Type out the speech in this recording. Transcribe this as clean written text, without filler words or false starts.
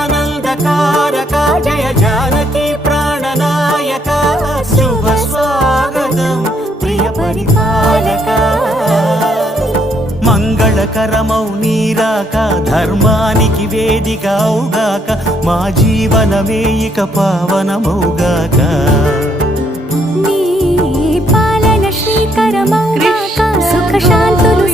జగదానందకారక జయ జానకి ప్రాణనాయక శుభ స్వాగతం ప్రియ పరిపాలక మంగళకరమౌ నీరాక ధర్మానికి వేదిక అవుగాక మా జీవనమే ఇక పావనమౌగాక నీ పాలన శ్రీకరమౌగాక సుఖ శాంతులు